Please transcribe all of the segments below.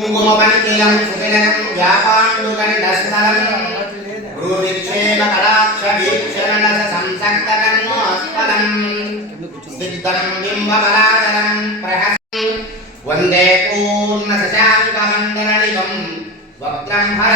కుంకుమపనికిలం సుతిలకం వ్యాపాండుకండస్థలం భ్రూవిక్షేమ కటాక్ష వీక్షణ సంసక్తకర్ణోస్పదం సిద్ధం బింబబలాదరం ప్రహసం వందే పూర్ణ శశాంకమండలనికం వక్రం హర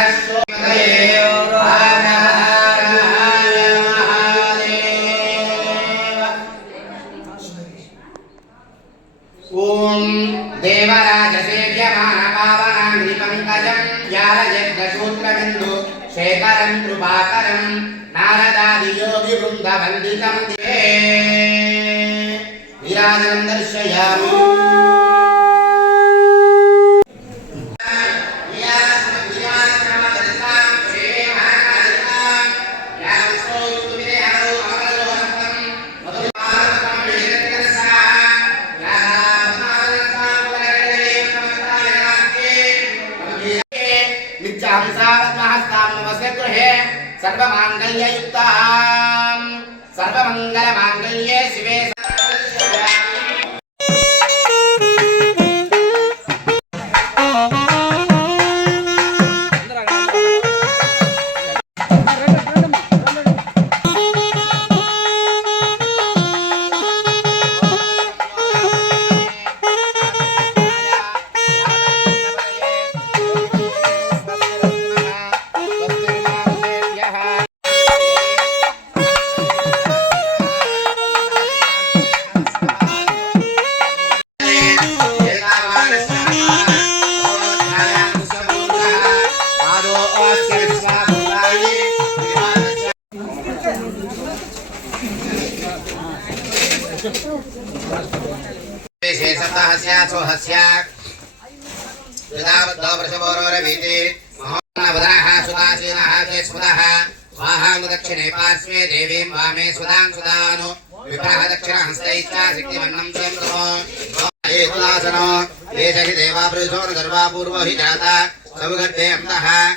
బృంద వందితం सुदासीनः ते स्मृतः स्वाहां दक्षिणे पार्श्वे देवीं वामे सुदां सुदानु विप्रः दक्षिणहस्तैश्च शक्तिमन्नं स्वयं नमो एतदासनो एष हि देवावृषो न सर्वापूर्वो हि जाता। सौगर्भे अन्तः।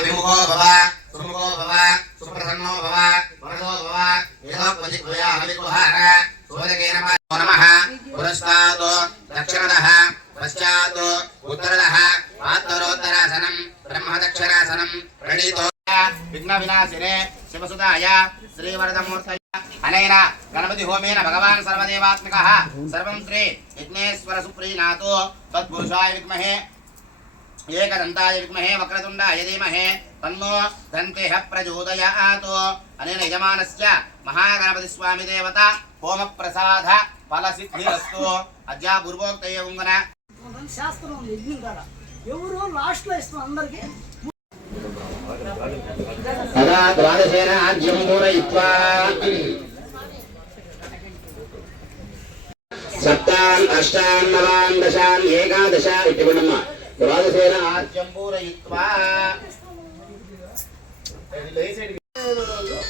विमुखो भव, सुमुखो भव, सुप्रसन्नो भव, वरदो भव यतो क्वचिद्वया हविर्वहार सोदकेन नमः। पुरस्तात्, दक्षिणतः, पश्चात्, उत्तरतः। ब्रह्मदक्षरासनं प्रणीतो विघ्नविनाशिने शिवसुताय श्रीवरदमूर्तय अनेन गणपति होमेन भगवान् सर्वदेवात्मकः सर्वं श्री विघ्नेश्वर सुप्रीणातो तत्पुरुषाय विद्महे एकदन्ताय विद्महे वक्रतुण्डाय धीमहि तन्नो दन्तेः प्रचोदयात् अनेन यजमानस्य महागणपतिस्वामी देवता होमप्रसाद फलसिद्धिरस्तु अद्या पूर्वोक्तये उङ्गन శాస్త్రం ఉంది యజ్ఞం కాడ ఎవరు లాస్ట్ లో ఇస్తాం అందరికి तदा द्वादशेन आद्यं पूरयित्वा सप्तान् अष्टान् नवान् दशान् एकादश इति गुणम् द्वादशेन आद्यं पूरयित्वा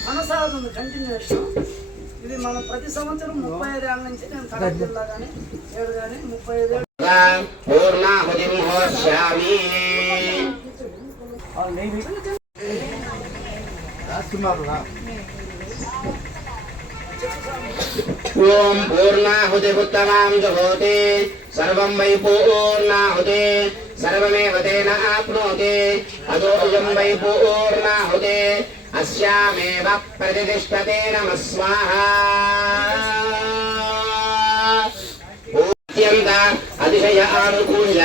కొనసాగుతుంది కంటిన్యూషన్ ఇది మనం ప్రతి సంవత్సరం ముప్పై ఐదు ఏళ్ళ నుంచి నేను కడప జిల్లా కానీ ఏడు కానీ ముప్పై ఐదు ఏళ్ళు చెప్తున్నారు ఓం పూర్ణాహుతిముత్తమాం జుహోతి సర్వం వై పూర్ణాహుతి సర్వమేవ తేన ఆప్నోతి అదోయం వై పూర్ణాహుతి అస్యామేవ ప్రతిష్టతే నమస్వాహా. అత్యంత అతిశయ ఆనుకూల్య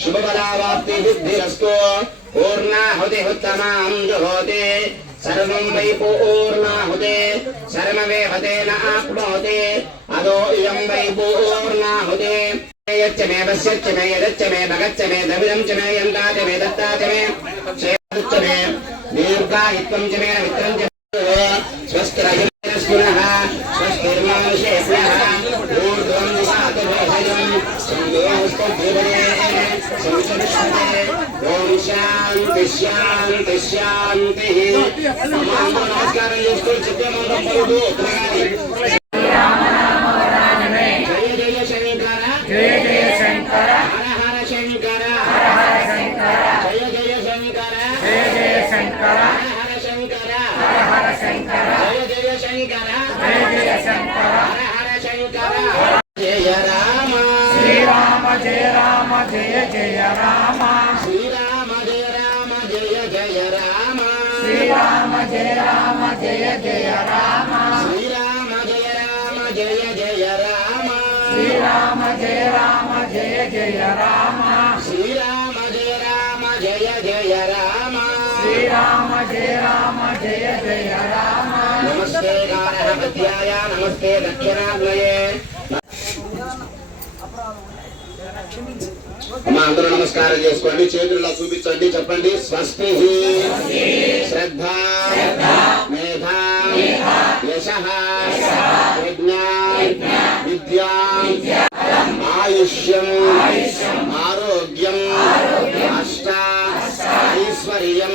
శుభబలావాప్తి సిద్ధిరస్తో పూర్ణాహుతి ఉత్తమాం జుహోతి సర్వం వై పూర్ణాహుతి సర్వమేవ తేన ఆప్నోతి అదో ఇయం వై పూర్ణాహుతి యచ్చ మే పశ్యచ్చ మే యదచ్చ మే భగచ్చ మే ద్రవిడం చ మే యంతాచ మే దత్తాచ మే క్షేమచ్చ మే దీర్ఘాయుత్వం చ మే మిత్రం చ స్వస్తిరజస్పునః స్వస్తిర్మానుషేభ్యः ఊర్ధ్వం వాతుభేషజం సంయోస్తద్వివరే సంచరిష్యతే ఓం శాంతి శాంతి శాంతి అమ్మ నమస్కారం చేస్తూ చిత్తమందం పలుడు జయ జయ శంకర జయ జయ శంకర హర హర శంకర హర హర శంకర జయ జయ శంకర జయ జయ శంకర హర హర శంకర శంకర హర హర శంకర జయ రామ శ్రీరామ జయ రామ జయ జయ రామ జయ రామ. శ్రీరామ జయ రామ జయ జయ రామ. శ్రీరామ జయ రామ జయ జయ రామ. శ్రీరామ జయ రామ జయ జయ రామ. శ్రీరామ జయ రామ జయ జయ రామ. నమస్తే గారః మధ్యాయ నమస్తే దక్షిణాగ్నయే అమ్మ అందరూ నమస్కారం చేసుకోండి. చేతుల్లో చూపించండి చెప్పండి. స్వస్తి శ్రద్ధ మేధ యశ విద్యా ఆయుష్యం ఆరోగ్యం అష్ట ఐశ్వర్యం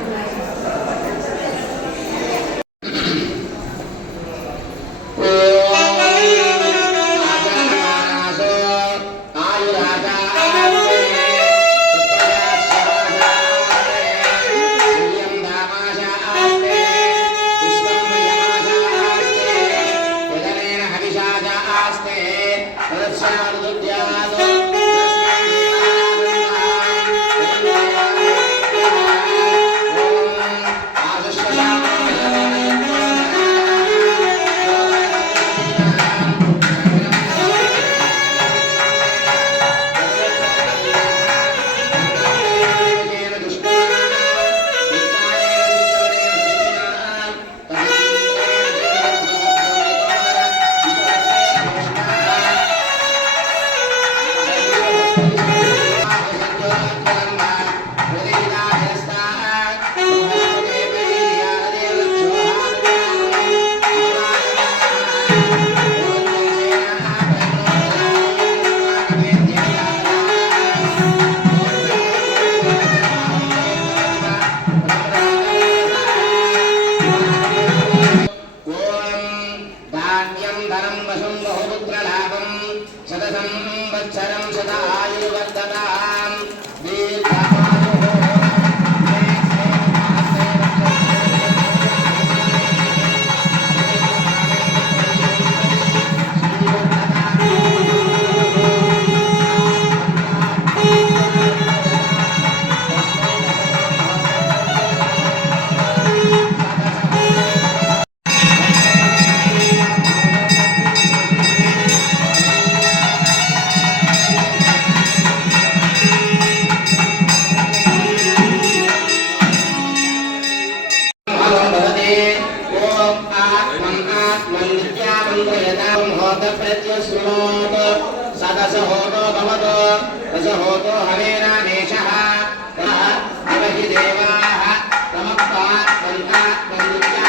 وسلم भवतो रस होतो हरेणामेषः ततः देवाः। तमः सन्ता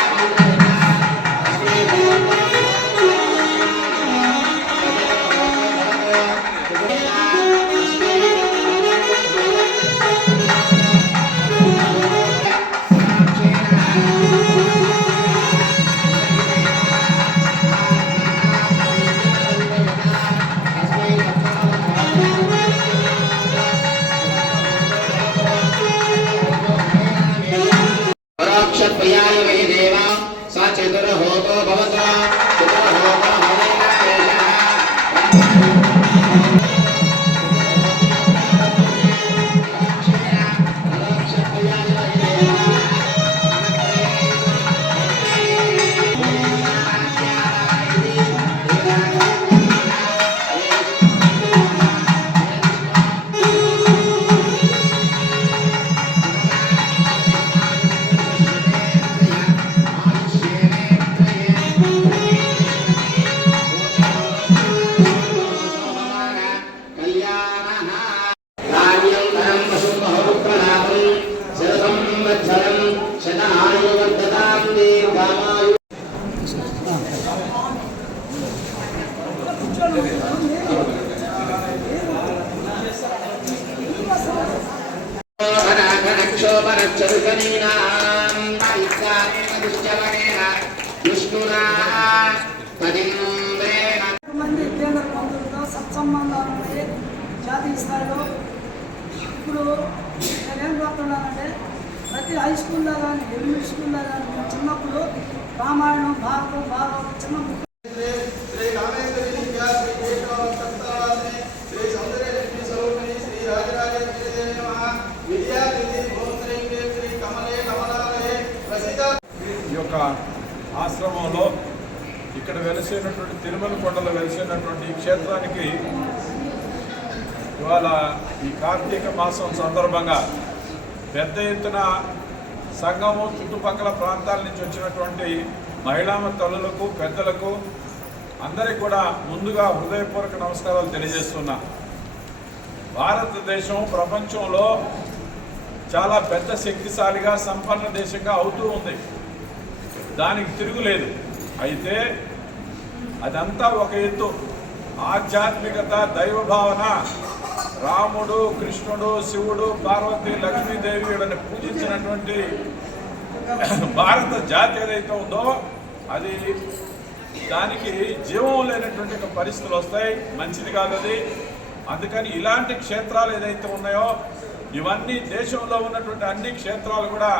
సత్సంబంధాలు ఉన్నాయి జాతీయ స్థాయిలో ఇప్పుడు నేనేం చెప్తున్నానంటే ప్రతి హై స్కూల్లో కానీ ఎలిమెంటరీ స్కూల్లో కానీ చిన్నప్పుడు రామాయణం భారతం భాగవతం చిన్న బుక్ శ్రీ రామేశ్వరి విద్యా శ్రీ కేశవ సప్తరాత్రి శ్రీ సౌందర్యలక్ష్మి స్వరూపిణి శ్రీ రాజరాజేశ్వరి దేవి నమః విద్యా దిది ఓం శ్రీ క్లీం శ్రీ కమలే కమలాలయే ప్రసిద్ధ ఈ యొక్క ఆశ్రమంలో ఇక్కడ వెలిసినటువంటి తిరుమల కొండలో వెలిసినటువంటి ఈ క్షేత్రానికి ఇవాళ ఈ కార్తీక మాసం సందర్భంగా పెద్ద ఎత్తున సంఘము చుట్టుపక్కల ప్రాంతాల నుంచి వచ్చినటువంటి మహిళా తల్లులకు పెద్దలకు అందరికీ కూడా ముందుగా హృదయపూర్వక నమస్కారాలు తెలియజేస్తున్నా. భారతదేశం ప్రపంచంలో చాలా పెద్ద శక్తిశాలిగా సంపన్న దేశంగా అవుతూ ఉంది. దానికి తిరుగులేదు. అయితే అదంతా ఒక ఎత్తు. ఆధ్యాత్మికత దైవ భావన రాముడు కృష్ణుడు శివుడు పార్వతి లక్ష్మీదేవి వీళ్ళని పూజించినటువంటి భారత జాతి ఏదైతే ఉందో అది దానికి జీవం లేనటువంటి పరిస్థితులు వస్తాయి. మంచిది కాదు అది. అందుకని ఇలాంటి క్షేత్రాలు ఏదైతే ఉన్నాయో ఇవన్నీ దేశంలో ఉన్నటువంటి అన్ని క్షేత్రాలు కూడా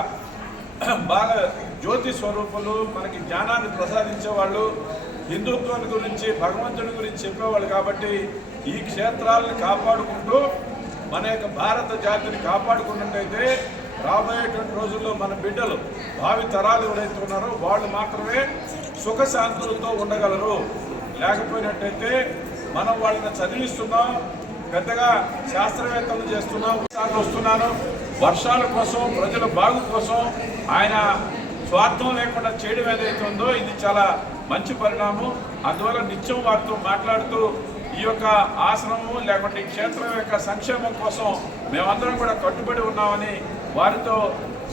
బాగా జ్యోతి స్వరూపులు మనకి జ్ఞానాన్ని ప్రసాదించే వాళ్ళు హిందుత్వాన్ని గురించి భగవంతుని గురించి చెప్పేవాళ్ళు కాబట్టి ఈ క్షేత్రాలను కాపాడుకుంటూ మన యొక్క భారత జాతిని కాపాడుకున్నట్టయితే రాబోయేటువంటి రోజుల్లో మన బిడ్డలు భావి తరాలు ఎవరైతే ఉన్నారో వాళ్ళు మాత్రమే సుఖశాంతులతో ఉండగలరు. లేకపోయినట్టయితే మనం వాళ్ళని చదివిస్తున్నాం పెద్దగా శాస్త్రవేత్తలు చేస్తున్నాం ఒకసారి వస్తున్నాను. వర్షాల కోసం ప్రజల బాగు కోసం ఆయన స్వార్థం లేకుండా చేయడం ఏదైతే ఉందో ఇది చాలా మంచి పరిణామం. అందువల్ల నిత్యం వారితో మాట్లాడుతూ ఈ యొక్క ఆశ్రమము లేకుంటే ఈ క్షేత్రం యొక్క సంక్షేమం కోసం మేమందరం కూడా కట్టుబడి ఉన్నామని వారితో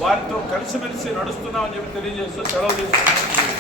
వారితో కలిసిమెలిసి నడుస్తున్నామని చెప్పి తెలియజేస్తూ సెలవు తీసుకుంటున్నాం.